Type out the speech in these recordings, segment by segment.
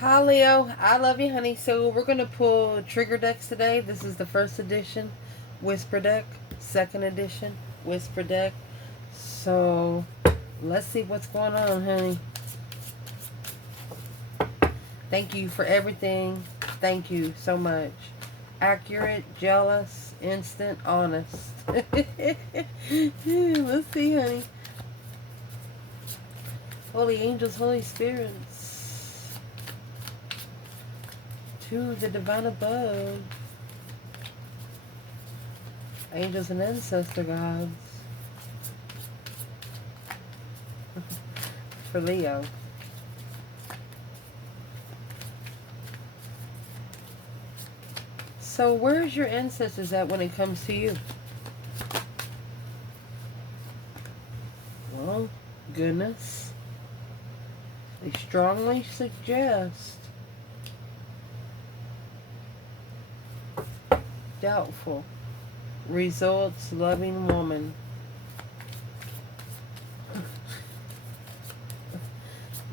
Hi Leo, I love you, honey. So we're gonna pull trigger decks today. This is the first edition, Wysper deck. Second edition, Wysper deck. So let's see what's going on, honey. Thank you for everything. Thank you so much. Accurate, jealous, instant, honest. Let's see, honey. Holy angels, Holy spirits. To the divine above. Angels and ancestor gods. For Leo. So where's your ancestors at when it comes to you? Well, goodness. They strongly suggest doubtful results, loving woman.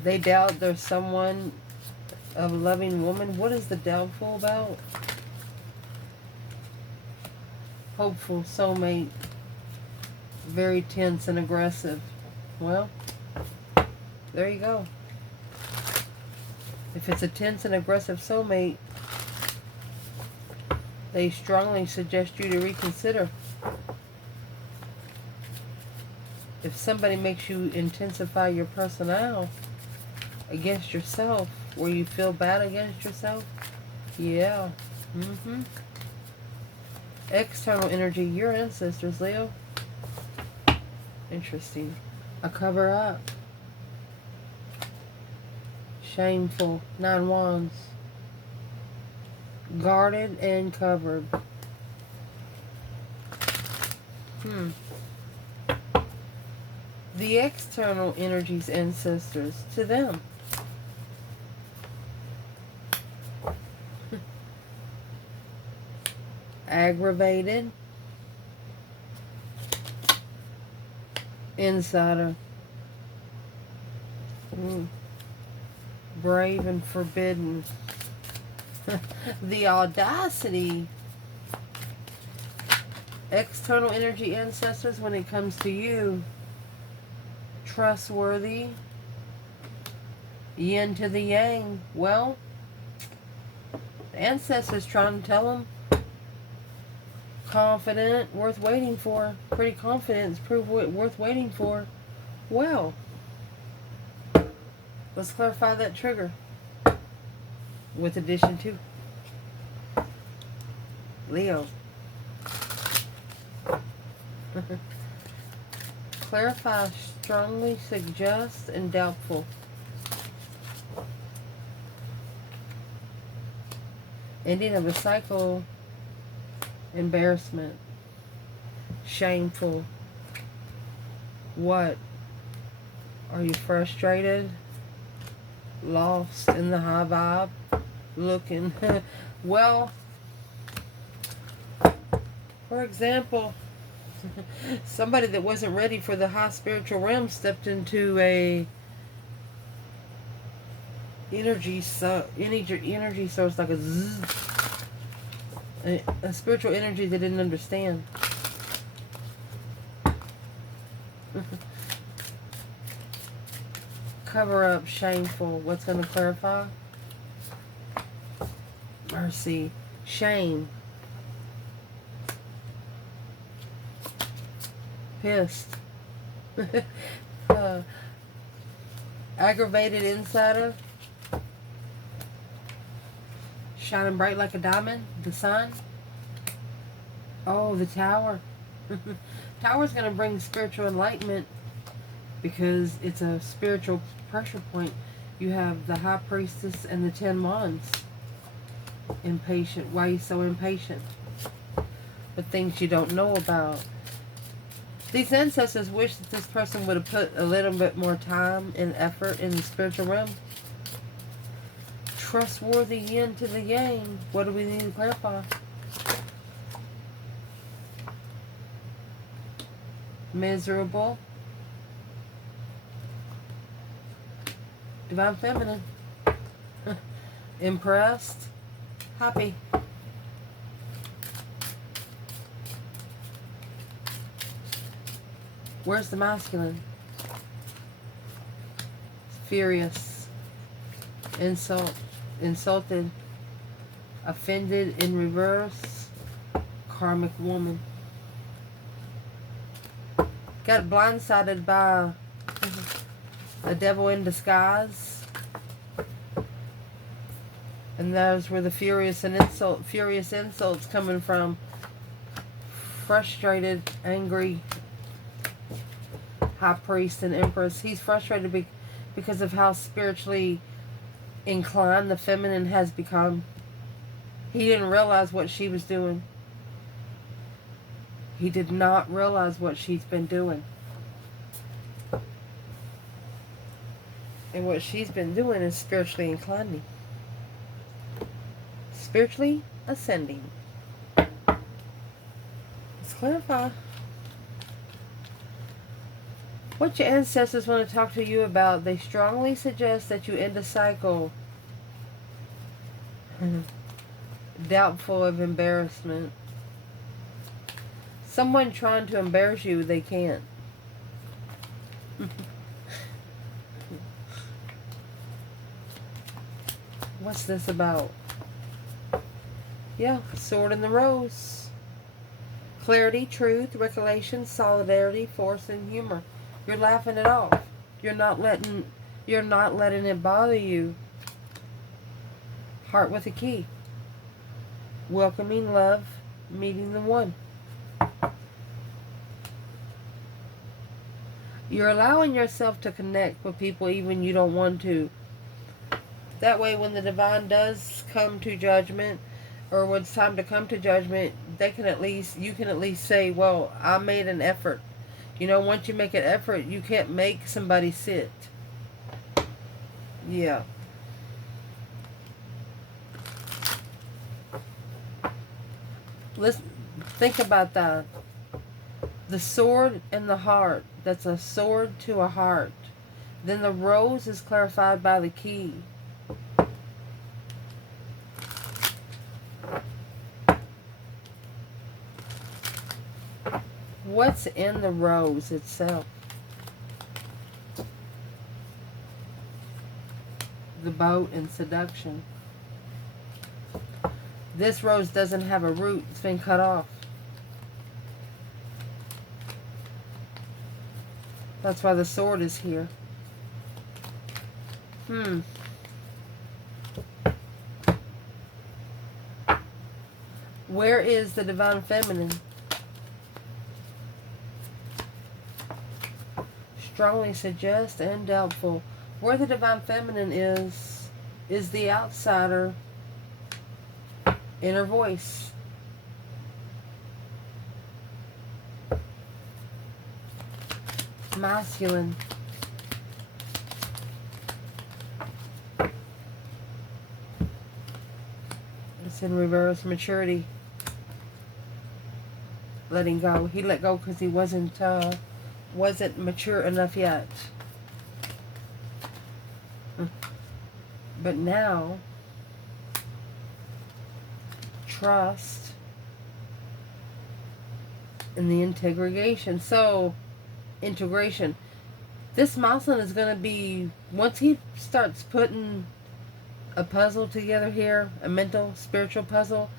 They doubt there's someone of loving woman. What is the doubtful about? Hopeful soulmate. Very tense and aggressive. Well, there you go. If it's a tense and aggressive soulmate, they strongly suggest you to reconsider. If somebody makes you intensify your personnel against yourself, where you feel bad against yourself, yeah. External energy, your ancestors, Leo. Interesting. A cover up. Shameful. 9 wands. Guarded and covered. The external energies, ancestors, to them. Aggravated. Insider. Brave and forbidden. The audacity. External energy, ancestors, when it comes to you. Trustworthy. Yin to the yang. Well, the ancestors trying to tell them. Confident, worth waiting for. Pretty confident, proof worth waiting for. Well, let's clarify that trigger with addition 2. Leo. Clarify, strongly suggest, and doubtful. Ending of a cycle. Embarrassment. Shameful. What? Are you frustrated? Lost in the high vibe? Looking. Well, for example, somebody that wasn't ready for the high spiritual realm stepped into a energy source, like a zzz. A spiritual energy they didn't understand. Cover up, shameful. What's going to clarify? Mercy. Shame. Pissed. Aggravated insider. Shining bright like a diamond. The sun. Oh, the tower. Tower's going to bring spiritual enlightenment because it's a spiritual pressure point. You have the high priestess and the 10 wands. Impatient. Why are you so impatient? But things you don't know about. These ancestors wish that this person would have put a little bit more time and effort in the spiritual realm. Trustworthy, yin to the yang. What do we need to clarify? Miserable. Divine feminine. Impressed. Happy. Where's the masculine? Furious. Insulted. Offended in reverse. Karmic woman. Got blindsided by a devil in disguise. And those were the furious insults coming from. Frustrated, angry high priest and empress. He's frustrated because of how spiritually inclined the feminine has become. He didn't realize what she was doing. He did not realize what she's been doing. And what she's been doing is spiritually inclining. Spiritually ascending. Let's clarify. What your ancestors want to talk to you about, they strongly suggest that you end a cycle. Doubtful of embarrassment. Someone trying to embarrass you, they can't. What's this about? Yeah, sword in the rose. Clarity, truth, recollection, solidarity, force, and humor. You're laughing it off. You're not letting it bother you. Heart with a key. Welcoming love, meeting the one. You're allowing yourself to connect with people even you don't want to. That way when the divine does come to judgment, or when it's time to come to judgment, you can at least say, well, I made an effort. You know, once you make an effort, you can't make somebody sit. Yeah. Let's think about that. The sword and the heart. That's a sword to a heart. Then the rose is clarified by the key. What's in the rose itself? The boat and seduction. This rose doesn't have a root. It's been cut off. That's why the sword is here. Where is the divine feminine? Strongly suggest and doubtful. Where the divine feminine is the outsider inner voice. Masculine. It's in reverse. Maturity. Letting go. He let go because he wasn't mature enough yet. But now, trust and the integration. So, integration. This milestone is going to be, once he starts putting a puzzle together here, a mental, spiritual puzzle,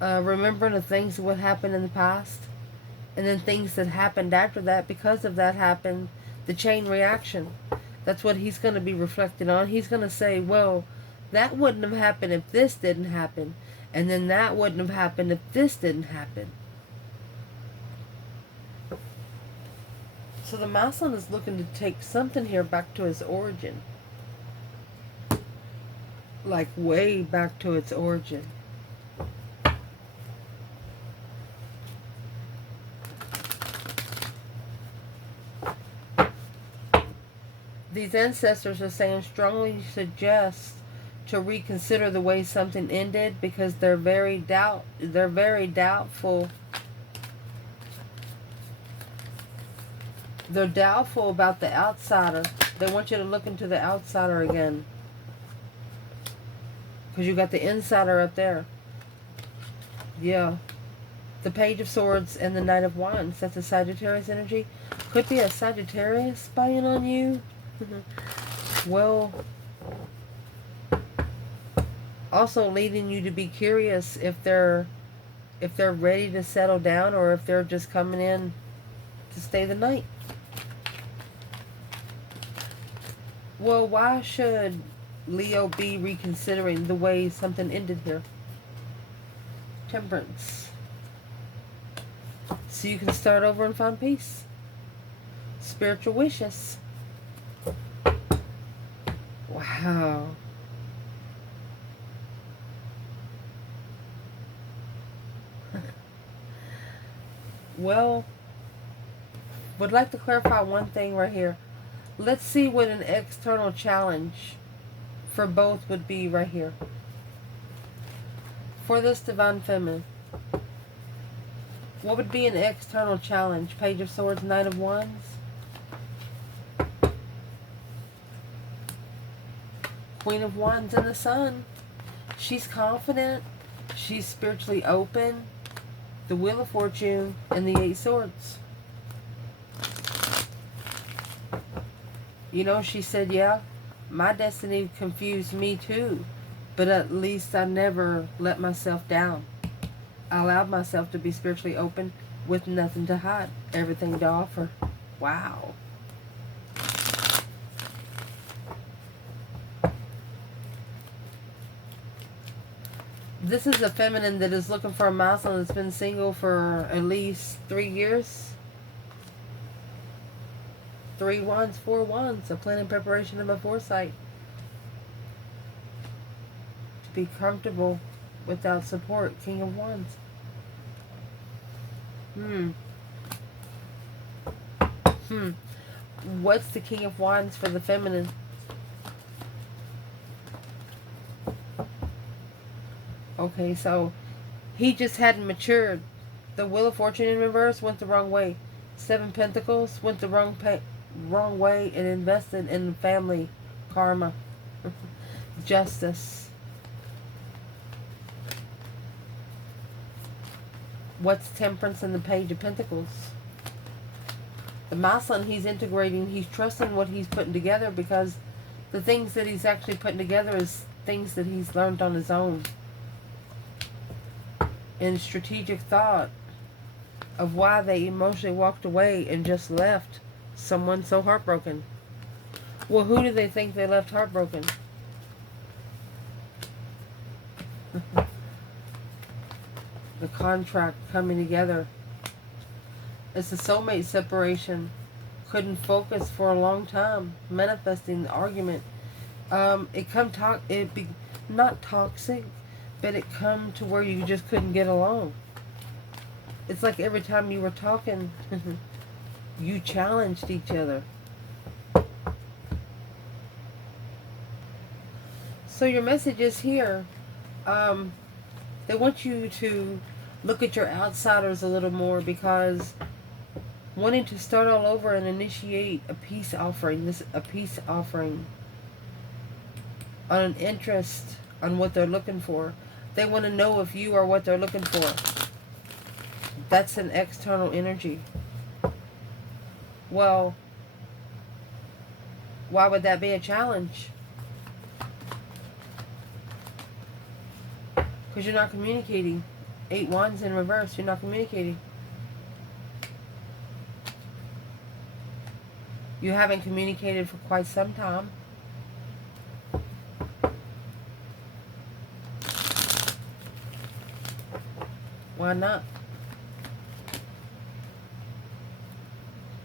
remembering the things that would happen in the past, and then things that happened after that, because of that happened, the chain reaction. That's what he's going to be reflecting on. He's going to say, well, that wouldn't have happened if this didn't happen. And then that wouldn't have happened if this didn't happen. So the milestone is looking to take something here back to its origin. Like way back to its origin. These ancestors are saying strongly suggest to reconsider the way something ended, because they're very doubtful. They're doubtful about the outsider. They want you to look into the outsider again. Because you got the insider up there. Yeah. The Page of Swords and the Knight of Wands. That's a Sagittarius energy. Could be a Sagittarius spying on you. Well, also leading you to be curious if they're ready to settle down or if they're just coming in to stay the night. Well, why should Leo be reconsidering the way something ended here? Temperance. So you can start over and find peace. Spiritual wishes. Wow. Well, would like to clarify one thing right here. Let's see what an external challenge for both would be right here. For this Divine Feminine, what would be an external challenge? Page of Swords, Knight of Wands. Queen of Wands and the Sun. She's confident. She's spiritually open. The Wheel of Fortune and the Eight Swords. You know, she said, yeah, my destiny confused me too, but at least I never let myself down. I allowed myself to be spiritually open with nothing to hide, everything to offer. Wow. This is a feminine that is looking for a milestone that's been single for at least 3 years. 3 wands, 4 wands. A plan and preparation of a foresight. To be comfortable without support. King of Wands. What's the King of Wands for the feminine? Okay, so he just hadn't matured. The Wheel of Fortune in reverse went the wrong way. 7 Pentacles went the wrong way and invested in family karma. Justice. What's Temperance in the Page of Pentacles? The milestone he's integrating, he's trusting what he's putting together, because the things that he's actually putting together is things that he's learned on his own. In strategic thought of why they emotionally walked away and just left someone so heartbroken. Well, who do they think they left heartbroken? The contract coming together. It's a soulmate separation. Couldn't focus for a long time. Manifesting the argument. It be not toxic, but it come to where you just couldn't get along. It's like every time you were talking, you challenged each other. So your message is here. They want you to look at your outsiders a little more, because wanting to start all over and initiate a peace offering, on an interest on what they're looking for. They want to know if you are what they're looking for. That's an external energy. Well, why would that be a challenge? Because you're not communicating. 8 wands in reverse, you're not communicating. You haven't communicated for quite some time. Why not?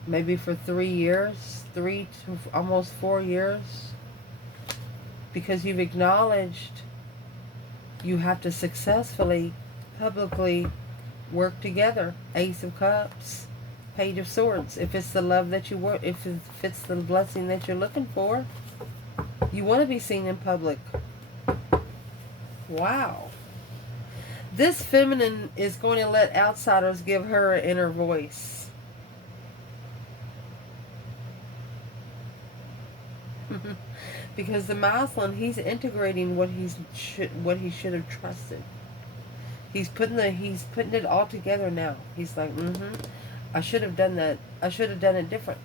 Maybe for 3 years, 3 to almost 4 years. Because you've acknowledged you have to successfully, publicly work together. Ace of Cups, Page of Swords. If it's the love that you want, if it's the blessing that you're looking for, you want to be seen in public. Wow. This feminine is going to let outsiders give her an inner voice. Because the masculine, he's integrating what he should have trusted. He's putting it all together now. He's like, I should have done that. I should have done it different.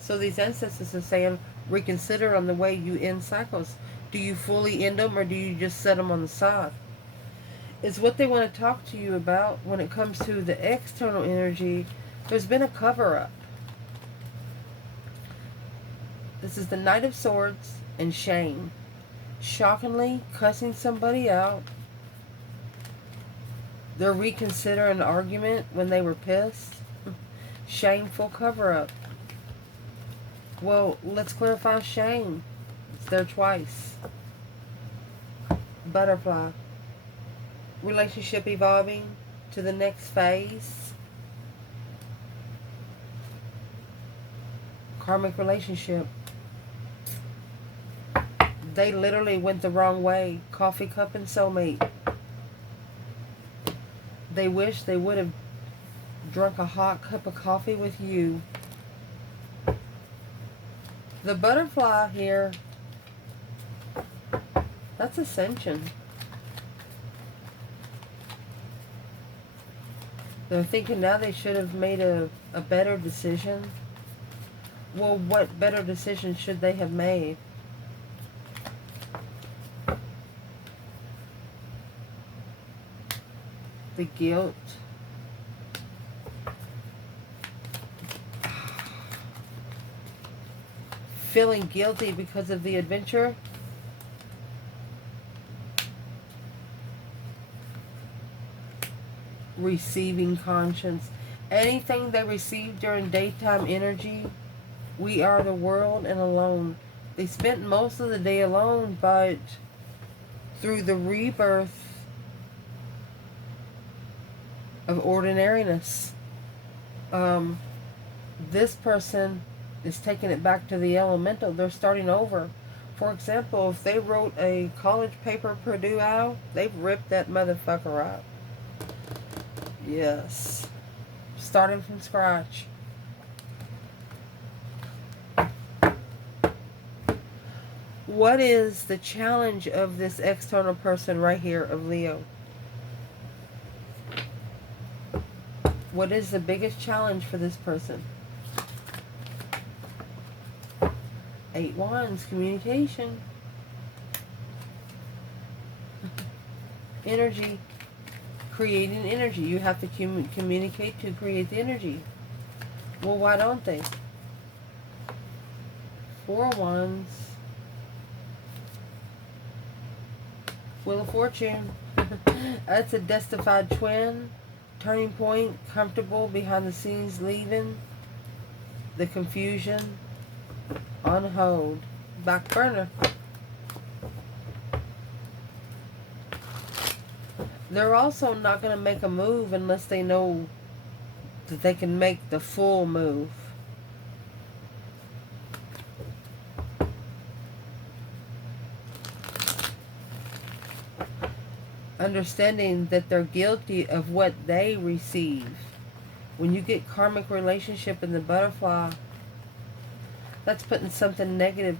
So these ancestors are saying, reconsider on the way you end cycles. Do you fully end them, or do you just set them on the side? It's what they want to talk to you about when it comes to the external energy. There's been a cover-up. This is the Knight of Swords and shame. Shockingly cussing somebody out. They're reconsidering an argument when they were pissed. Shameful cover-up. Well, let's clarify shame. It's there twice. Butterfly. Relationship evolving to the next phase. Karmic relationship. They literally went the wrong way. Coffee cup and soulmate. They wish they would have drunk a hot cup of coffee with you. The butterfly here, that's ascension. They're thinking now they should have made a better decision. Well, what better decision should they have made? The guilt. Feeling guilty because of the adventure. Receiving conscience. Anything they received during daytime energy, we are the world and alone. They spent most of the day alone, but through the rebirth of ordinariness, this person is taking it back to the elemental. They're starting over. For example, if they wrote a college paper Purdue out, they've ripped that motherfucker out. Yes. Starting from scratch. What is the challenge of this external person right here of Leo? What is the biggest challenge for this person? 8 Wands, communication. Energy. Creating energy. You have to communicate to create the energy. Well, why don't they? 4 Wands. Wheel of Fortune. That's a destified twin. Turning point. Comfortable. Behind the scenes. Leaving. The confusion. On hold. Back burner. They're also not going to make a move unless they know that they can make the full move. Understanding that they're guilty of what they receive. When you get karmic relationship in the butterfly, that's putting something negative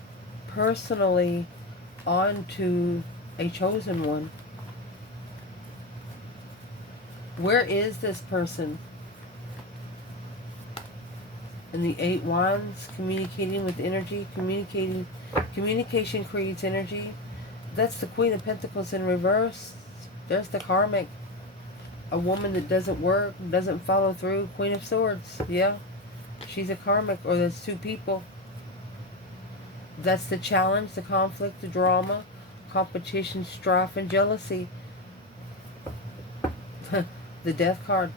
personally onto a chosen one. Where is this person? In the 8 Wands, communicating with energy, communication creates energy. That's the Queen of Pentacles in reverse. There's the karmic. A woman that doesn't work, doesn't follow through. Queen of Swords, yeah. She's a karmic, or that's 2 people. That's the challenge, the conflict, the drama, competition, strife, and jealousy. The Death card.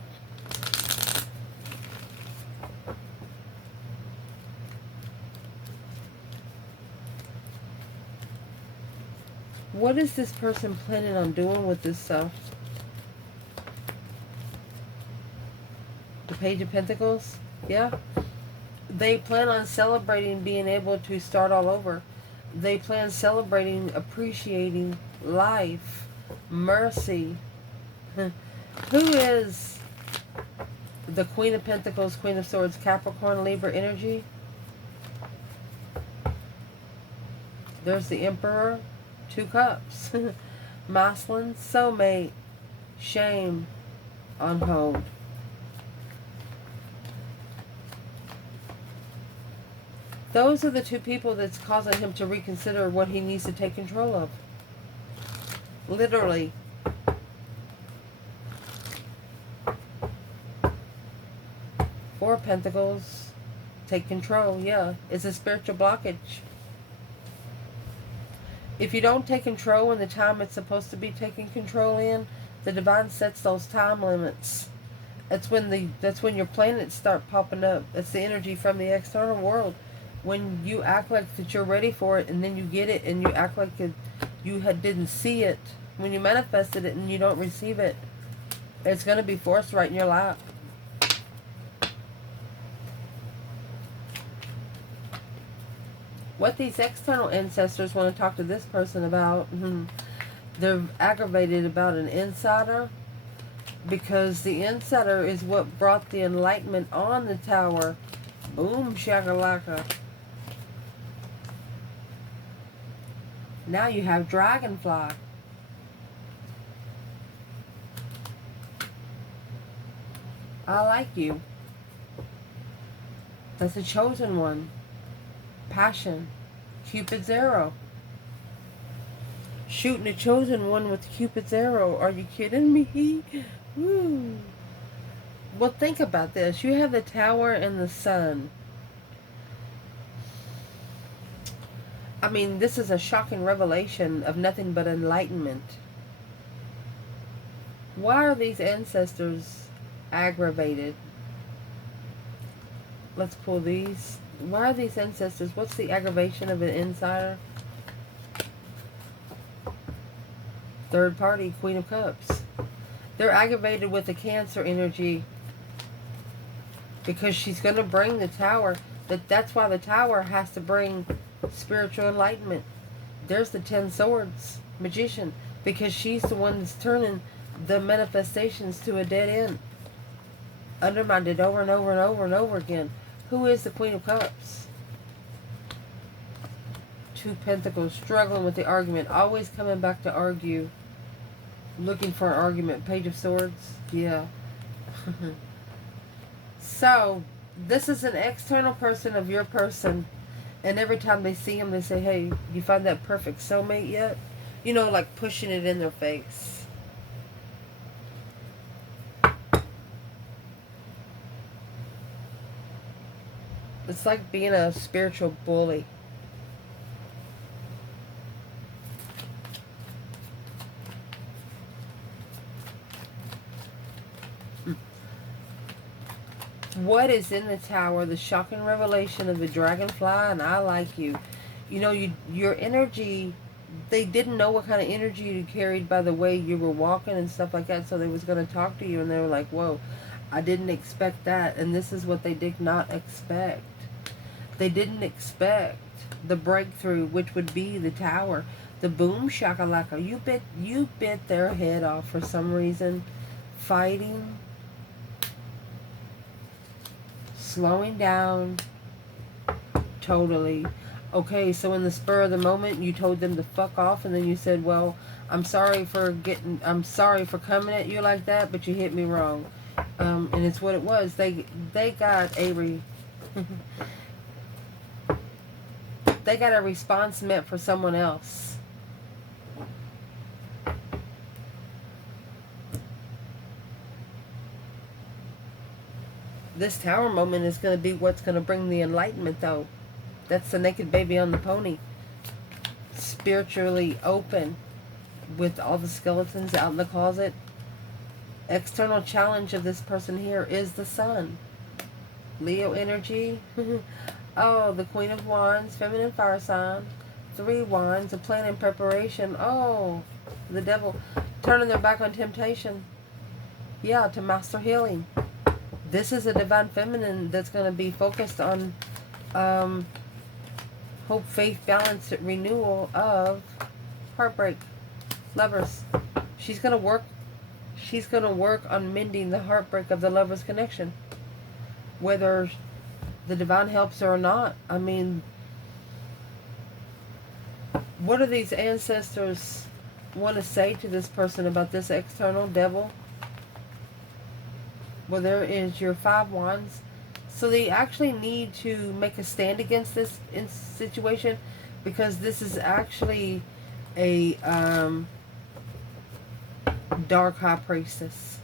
What is this person planning on doing with this stuff? The Page of Pentacles? Yeah. They plan on celebrating being able to start all over. They plan celebrating, appreciating life, mercy. Who is the Queen of Pentacles, Queen of Swords, Capricorn, Libra energy? There's the Emperor, 2 cups. Masculine, soulmate, shame, on hold. Those are the 2 people that's causing him to reconsider what he needs to take control of. Literally. Four of Pentacles. Take control, yeah. It's a spiritual blockage. If you don't take control in the time it's supposed to be taking control in, the divine sets those time limits. That's when your planets start popping up. That's the energy from the external world. When you act like that you're ready for it, and then you get it, and you act like you didn't see it. When you manifested it and you don't receive it, it's going to be forced right in your lap. What these external ancestors want to talk to this person about, they're aggravated about an insider, because the insider is what brought the enlightenment on the tower. Boom shakalaka. Now you have Dragonfly. I like you. That's a chosen one. Passion. Cupid's arrow. Shooting a chosen one with Cupid's arrow. Are you kidding me? Woo. Well, think about this. You have the Tower and the Sun. I mean, this is a shocking revelation of nothing but enlightenment. Why are these ancestors aggravated? Let's pull these. Why are these ancestors? What's the aggravation of an insider? Third party, Queen of Cups. They're aggravated with the Cancer energy because she's going to bring the Tower. That's why the Tower has to bring spiritual enlightenment. There's the 10 Swords, Magician, because she's the one that's turning the manifestations to a dead end. Undermined it over and over and over and over again. Who is the Queen of Cups? 2 Pentacles, struggling with the argument, always coming back to argue, looking for an argument. Page of Swords, yeah. So, this is an external person of your person, and every time they see him, they say, hey, you find that perfect soulmate yet? You know, like pushing it in their face. It's like being a spiritual bully. What is in the Tower? The shocking revelation of the Dragonfly, and I like you. You know, your energy, they didn't know what kind of energy you carried by the way you were walking and stuff like that, so they was going to talk to you, and they were like, whoa, I didn't expect that, and this is what they did not expect. They didn't expect the breakthrough, which would be the Tower. The boom shakalaka. You bit their head off for some reason. Fighting. Slowing down. Totally. Okay, so in the spur of the moment, you told them to fuck off, and then you said, well, I'm sorry for coming at you like that, but you hit me wrong. And it's what it was. They got a they got a response meant for someone else. This Tower moment is going to be what's going to bring the enlightenment, though. That's the naked baby on the pony. Spiritually open with all the skeletons out in the closet. External challenge of this person here is the Sun. Leo energy. Oh, the Queen of Wands, feminine fire sign. 3 Wands, a plan in preparation. Oh, the Devil. Turning their back on temptation. Yeah, to master healing. This is a divine feminine that's going to be focused on hope, faith, balance, renewal of heartbreak. Lovers. She's going to work on mending the heartbreak of the lover's connection. Whether the divine helps her or not. I mean, What do these ancestors want to say to this person about this external devil? Well, there is your 5 wands. So they actually need to make a stand against this situation, because this is actually a dark high priestess.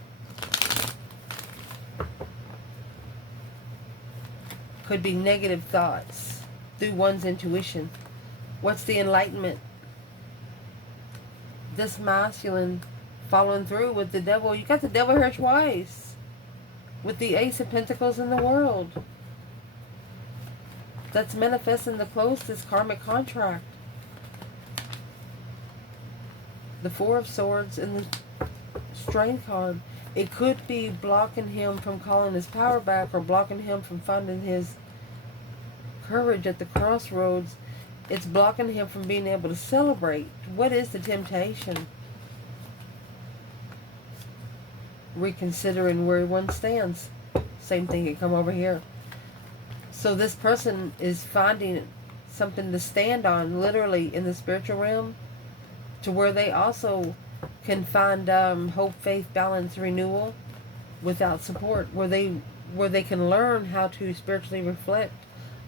Could be negative thoughts through one's intuition. What's the enlightenment? This masculine following through with the devil. You got the devil here twice. With the Ace of Pentacles in the world. That's manifesting to close this karmic contract. The 4 of Swords and the Strength card. It could be blocking him from calling his power back, or blocking him from finding his courage at the crossroads. It's blocking him from being able to celebrate. What is the temptation? Reconsidering where one stands. Same thing can come over here. So this person is finding something to stand on, literally, in the spiritual realm, to where they also can find hope, faith, balance, renewal without support, where they can learn how to spiritually reflect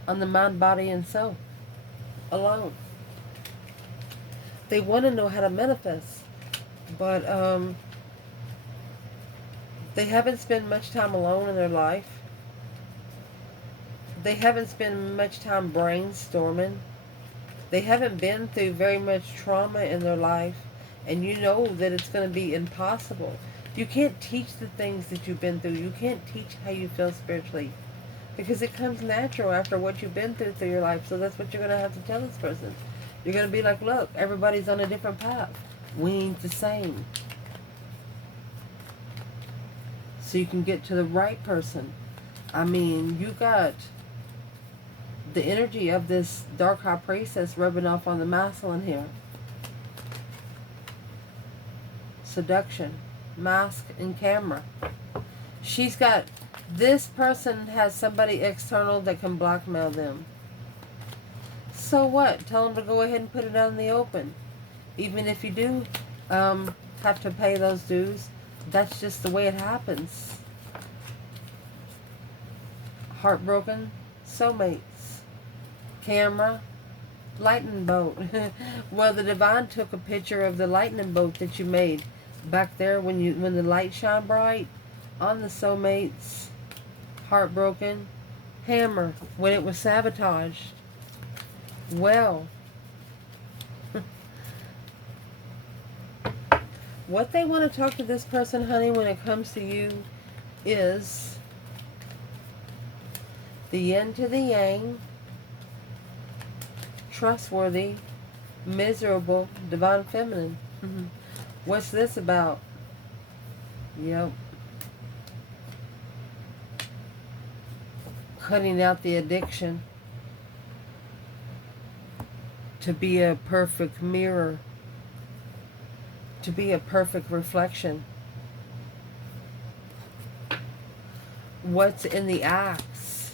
on the mind, body, and soul alone. They want to know how to manifest, but they haven't spent much time alone in their life. They haven't spent much time brainstorming. They haven't been through very much trauma in their life. And you know that it's going to be impossible. You can't teach the things that you've been through. You can't teach how you feel spiritually. Because it comes natural after what you've been through your life. So that's what you're going to have to tell this person. You're going to be like, look, everybody's on a different path. We ain't the same. So you can get to the right person. I mean, you got the energy of this dark high priestess rubbing off on the masculine here. Seduction, mask, and camera. She's got, this person has somebody external that can blackmail them. So what? Tell them to go ahead and put it out in the open. Even if you do have to pay those dues, that's just the way it happens. Heartbroken, soulmates, camera, lightning bolt. Well, the divine took a picture of the lightning bolt that you made back there when the light shine bright on the soulmates. Heartbroken, hammer, when it was sabotaged. Well, what they want to talk to this person, honey, when it comes to you is the yin to the yang, trustworthy, miserable, divine feminine. What's this about? Yep. Cutting out the addiction to be a perfect mirror, to be a perfect reflection. What's in the axe?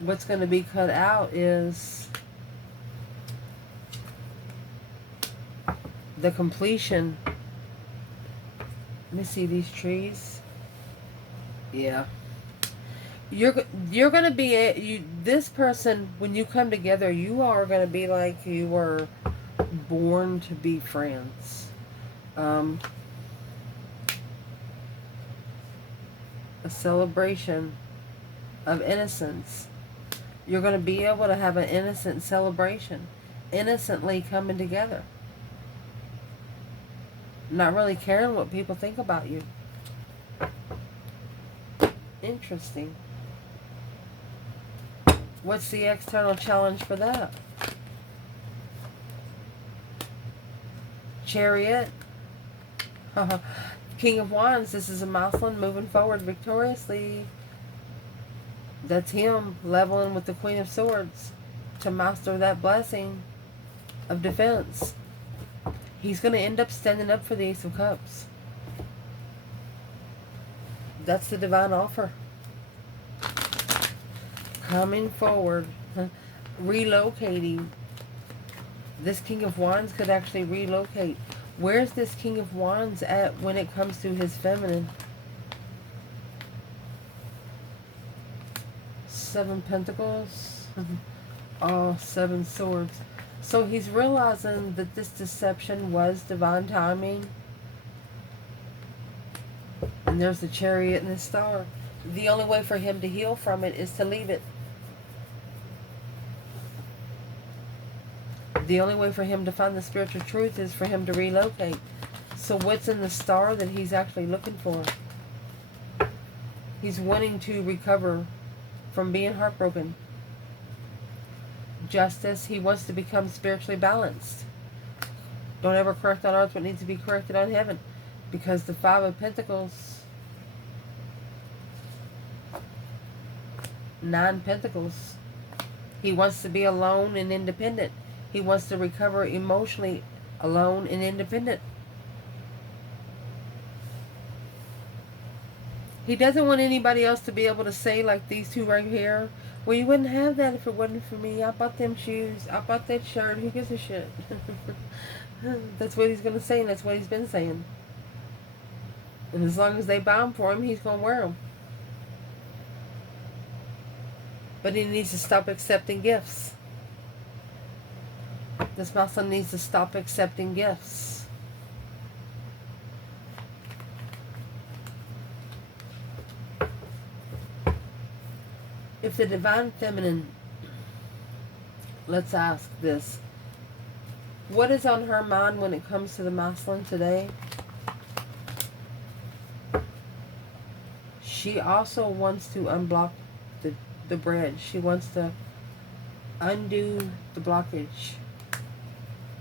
What's going to be cut out is the completion. Let me see these trees. Yeah. You're going to be, this person, when you come together, you are going to be like you were born to be friends. A celebration of innocence. You're going to be able to have an innocent celebration. Innocently coming together. Not really caring what people think about you. Interesting. What's the external challenge for that? Chariot. King of Wands. This is a masculine moving forward victoriously. That's him leveling with the Queen of Swords to master that blessing of defense. He's going to end up standing up for the Ace of Cups. That's the divine offer. Coming forward. relocating. This King of Wands could actually relocate. Where's this King of Wands at when it comes to his feminine? 7 Pentacles. Oh, 7 Swords. So he's realizing that this deception was divine timing. And there's the Chariot and the Star. The only way for him to heal from it is to leave it. The only way for him to find the spiritual truth is for him to relocate. So what's in the Star that he's actually looking for? He's wanting to recover from being heartbroken. Justice. He wants to become spiritually balanced. Don't ever correct on earth what needs to be corrected on heaven. Because the 5 of Pentacles, 9 Pentacles. He wants to be alone and independent. He wants to recover emotionally alone and independent. He doesn't want anybody else to be able to say, like these two right here, well, you wouldn't have that if it wasn't for me. I bought them shoes. I bought that shirt. Who gives a shit? That's what he's going to say, and that's what he's been saying. And as long as they buy them for him, he's going to wear them. But he needs to stop accepting gifts. This masculine needs to stop accepting gifts. If the divine feminine, let's ask this, what is on her mind when it comes to the masculine today? She also wants to unblock the bridge. She wants to undo the blockage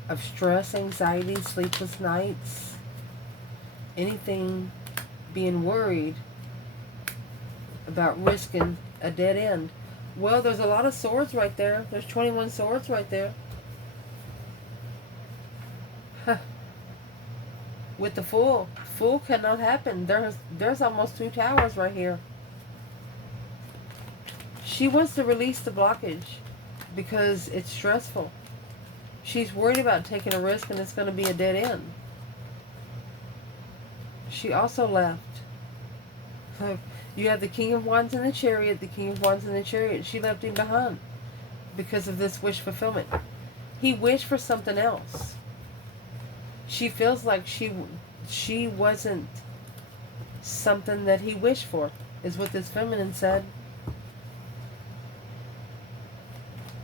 of stress, anxiety, sleepless nights, anything, being worried about risking a dead end. Well, there's a lot of swords right there. There's 21 swords right there. Huh. With the Fool. Fool cannot happen. There's almost 2 towers right here. She wants to release the blockage because it's stressful. She's worried about taking a risk and it's going to be a dead end. She also left. You have the King of Wands in the Chariot, the King of Wands in the Chariot. She left him behind because of this wish fulfillment. He wished for something else. She feels like she wasn't something that he wished for, is what this feminine said.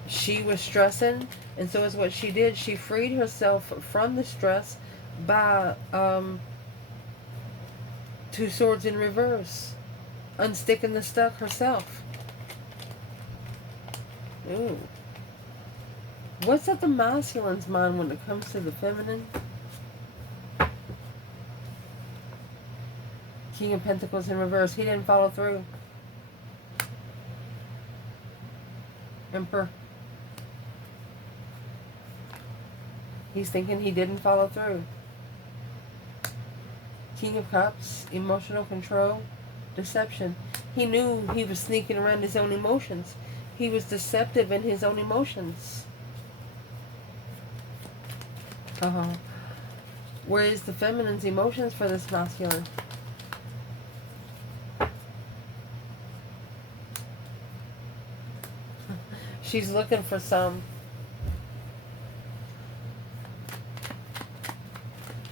She was stressing, and so is what she did. She freed herself from the stress by 2 swords in reverse. Unsticking the stuck herself. Ooh. What's at the masculine's mind when it comes to the feminine? King of Pentacles in reverse. He didn't follow through. Emperor. He's thinking he didn't follow through. King of Cups. Emotional control. Deception. He knew he was sneaking around his own emotions. He was deceptive in his own emotions. Where is the feminine's emotions for this masculine? She's looking for some.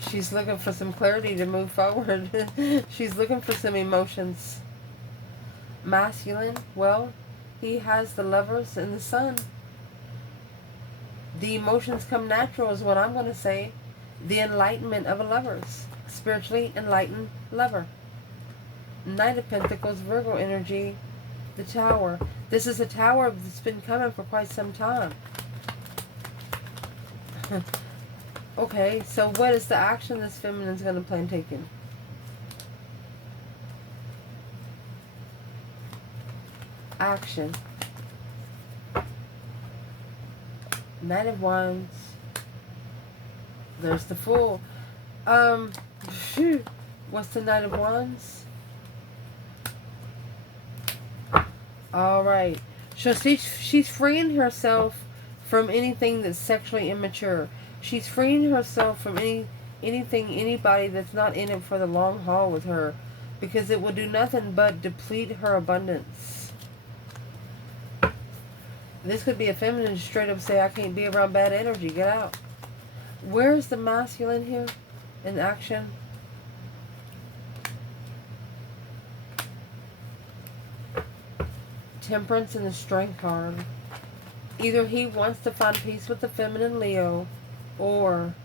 She's looking for some clarity to move forward. She's looking for some emotions. Masculine, well, he has the Lovers and the Sun. The emotions come natural is what I'm going to say. The enlightenment of a lover's. Spiritually enlightened lover. Knight of Pentacles, Virgo energy. The Tower. This is a tower that's been coming for quite some time. Okay, so what is the action this feminine's going to plan taking? Action. Knight of Wands. There's the Fool. What's the Knight of Wands? Alright. So she's freeing herself from anything that's sexually immature. She's freeing herself from anybody that's not in it for the long haul with her, because it will do nothing but deplete her abundance. This could be a feminine straight up say, I can't be around bad energy, get out. Where's the masculine here in action? Temperance and the Strength card. Either he wants to find peace with the feminine Leo, or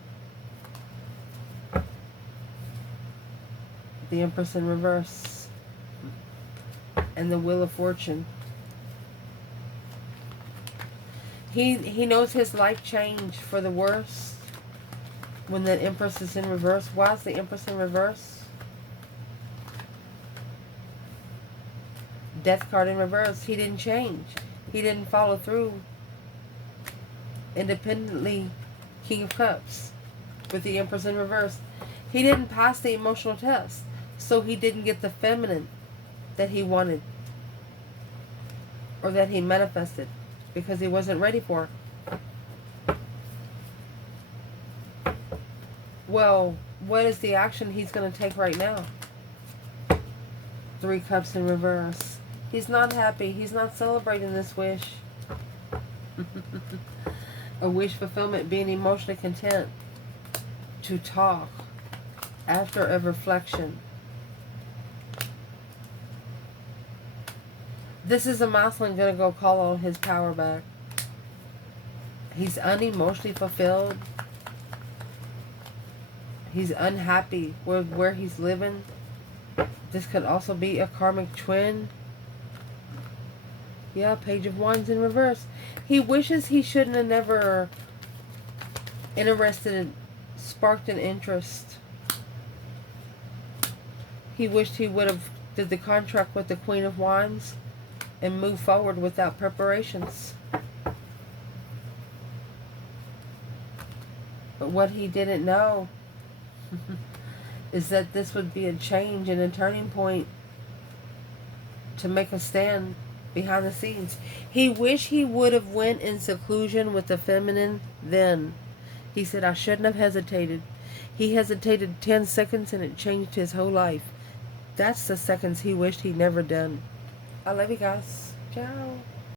the Empress in reverse and the Wheel of Fortune. He knows his life changed for the worse when that Empress is in reverse. Why is the Empress in reverse? Death card in reverse. He didn't change. He didn't follow through independently. King of Cups with the Empress in reverse. He didn't pass the emotional test, so he didn't get the feminine that he wanted or that he manifested, because he wasn't ready for it. Well, what is the action he's going to take right now? Three Cups in reverse. He's not happy. He's not celebrating this wish. A wish fulfillment, being emotionally content to talk after a reflection. This is a masculine going to go call on his power back. He's unemotionally fulfilled. He's unhappy with where he's living. This could also be a karmic twin. Yeah, Page of Wands in reverse. He wishes he shouldn't have never sparked an interest. He wished he would have did the contract with the Queen of Wands and moved forward without preparations. But what he didn't know is that this would be a change and a turning point to make a stand behind the scenes. He wished he would have went in seclusion with the feminine then. He said, I shouldn't have hesitated. He hesitated 10 seconds and it changed his whole life. That's the seconds he wished he'd never done. I love you guys. Ciao.